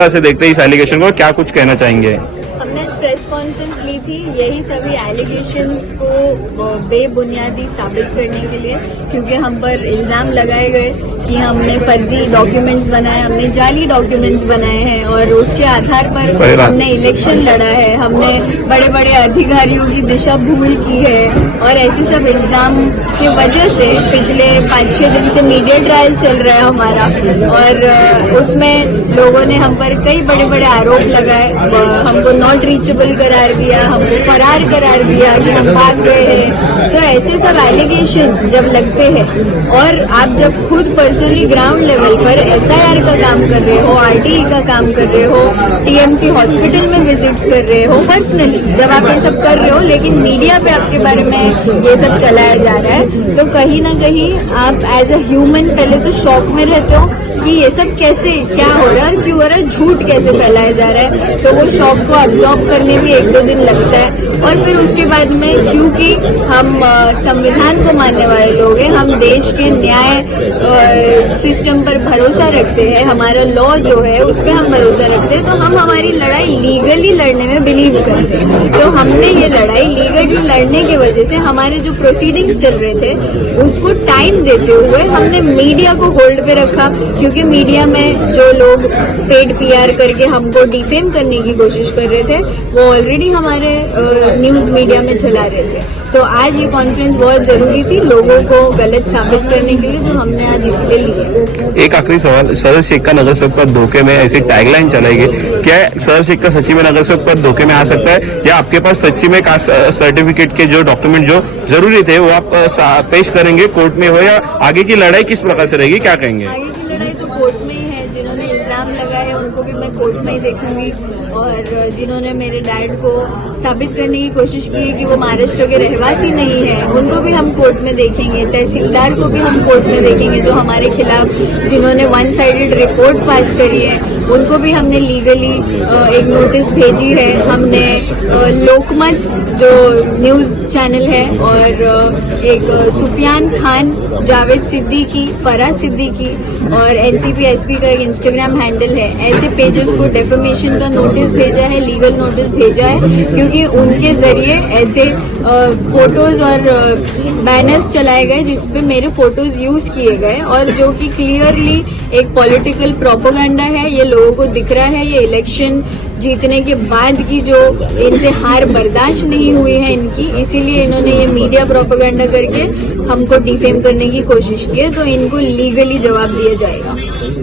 से देखते हैं इस एलिगेशन को, क्या कुछ कहना चाहेंगे? हमने आज प्रेस कॉन्फ्रेंस ली थी यही सभी एलिगेशंस को बेबुनियादी साबित करने के लिए, क्योंकि हम पर इल्जाम लगाए गए कि हमने फर्जी डॉक्यूमेंट्स बनाए, हमने जाली डॉक्यूमेंट्स बनाए हैं और उसके आधार पर हमने इलेक्शन लड़ा है, हमने बड़े बड़े अधिकारियों की दिशा भूल की है और ऐसे सब इल्जाम की वजह से पिछले 5-6 दिन से मीडिया ट्रायल चल रहा है हमारा और उसमें लोगों ने हम पर कई बड़े बड़े आरोप लगाए, हमको नॉट रीचेबल करार दिया, हमको फरार करार दिया कि हम भाग गए हैं। तो ऐसे सब एलिगेशन जब लगते हैं और आप जब खुद पर्सनली ग्राउंड लेवल पर SIR का काम कर रहे हो, RTE का काम कर रहे हो, TMC हॉस्पिटल में विजिट्स कर रहे हो, पर्सनली जब आप ये सब कर रहे हो लेकिन मीडिया पे आपके बारे में ये सब चलाया जा रहा है, तो कहीं ना कहीं आप एज अ ह्यूमन पहले तो शॉक में रहते हो कि ये सब कैसे, क्या हो रहा है और क्यों हो रहा है, झूठ कैसे फैलाया जा रहा है। तो वो शॉक को अब्जॉर्ब करने में 1-2 दिन लगता है और फिर उसके बाद में, क्योंकि हम संविधान को मानने वाले लोग हैं, हम देश के न्याय सिस्टम पर भरोसा रखते हैं, हमारा लॉ जो है उस पर हम भरोसा रखते हैं, तो हम हमारी लड़ाई लीगली लड़ने में बिलीव करते हैं। तो हमने ये लड़ाई लीगली लड़ने की वजह से हमारे जो प्रोसीडिंग्स चल रहे थे उसको टाइम देते हुए हमने मीडिया को होल्ड पे रखा, क्योंकि मीडिया में जो लोग पेड PR करके हमको डिफेम करने की कोशिश कर रहे थे वो ऑलरेडी हमारे न्यूज मीडिया में चला रहे थे। तो आज ये कॉन्फ्रेंस बहुत जरूरी थी लोगों को गलत साबित करने के लिए, जो हमने आज इसलिए ली। एक आखिरी सवाल, सदर सिक्का नगर सेवक पद धोखे में, ऐसी टैगलाइन चलाई गई, क्या सदर सिक्का सच्ची में नगर सेवक पद धोखे में आ सकता है या आपके पास सच्ची में सर्टिफिकेट के जो डॉक्यूमेंट जो जरूरी थे वो आप पेश करेंगे कोर्ट में हो, या आगे की लड़ाई किस प्रकार से रहेगी, क्या कहेंगे? आगे की लड़ाई तो कोर्ट में ही है, जिन्होंने इल्जाम लगाए हैं उनको भी मैं कोर्ट में ही देखूंगी और जिन्होंने मेरे डैड को साबित करने की कोशिश की है कि वो महाराष्ट्र के रहवासी नहीं है उनको भी हम कोर्ट में देखेंगे, तहसीलदार को भी हम कोर्ट में देखेंगे जो हमारे खिलाफ जिन्होंने 1 साइडेड रिपोर्ट पास करी है उनको भी हमने लीगली एक नोटिस भेजी है। हमने लोकमत जो न्यूज चैनल है और एक सुफियान खान, जावेद सिद्दीकी, फराज सिद्दीकी और NCP SP का एक इंस्टाग्राम हैंडल है, ऐसे पेजेस को डेफेमेशन का नोटिस भेजा है, लीगल नोटिस भेजा है, क्योंकि उनके जरिए ऐसे फोटोज और बैनर्स चलाए गए जिसपे मेरे फोटोज यूज किए गए और जो कि क्लियरली एक पॉलिटिकल प्रोपेगेंडा है, ये लोगों को दिख रहा है। ये इलेक्शन जीतने के बाद की जो इनसे हार बर्दाश्त नहीं हुई है इनकी, इसीलिए इन्होंने ये मीडिया प्रोपेगेंडा करके हमको डिफेम करने की कोशिश की है, तो इनको लीगली जवाब दिया जाएगा।